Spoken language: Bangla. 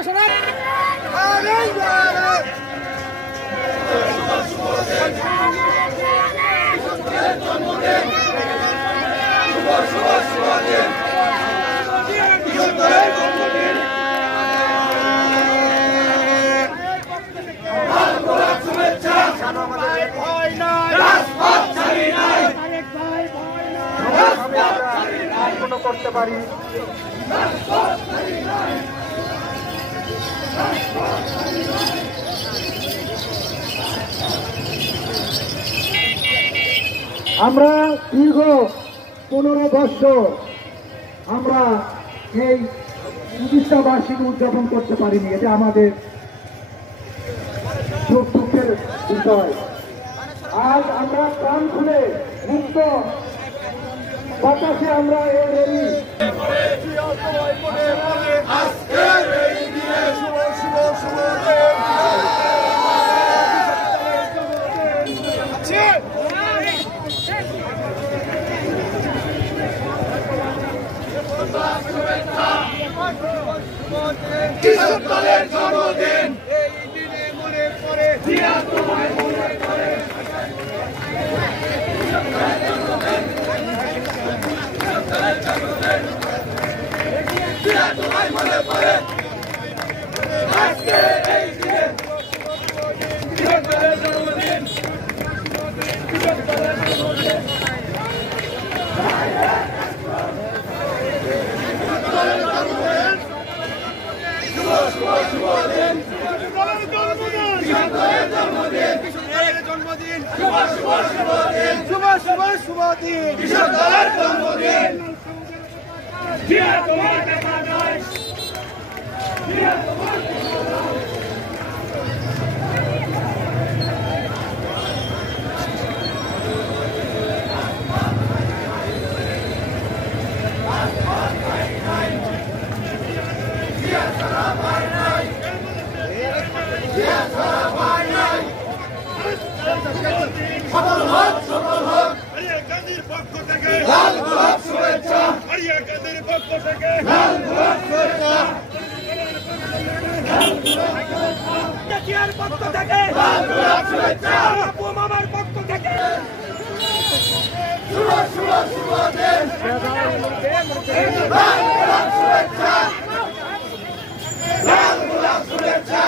বলছে শোনেন। করতে পারি আমরা দীর্ঘ 15 বছর আমরা এই প্রতিষ্ঠা বার্ষিকী উদযাপন করতে পারিনি। এটা আমাদের দুঃখের বিষয়। আজ আমরা প্রাণ খুলে মুক্ত বাতাসে আমরা এই র্যালি কৃষকদের জন্মদিন এই দিনে মনে পড়ে তোমায় মনে পড়ে তোমায় মনে পড়ে আজকে এই দিনে কৃষকদের জন্মদিন কৃষকদের জন্মদিন লাল গোলাপ শুভেচ্ছা হরিয়াকান্দির পক্ষ থেকে লাল গোলাপ শুভেচ্ছা পক্ষ থেকে লাল গোলাপ শুভেচ্ছা আপু মামার পক্ষ থেকে শুভ শুভ শুভ দিন লাল গোলাপ শুভেচ্ছা লাল গোলাপ শুভেচ্ছা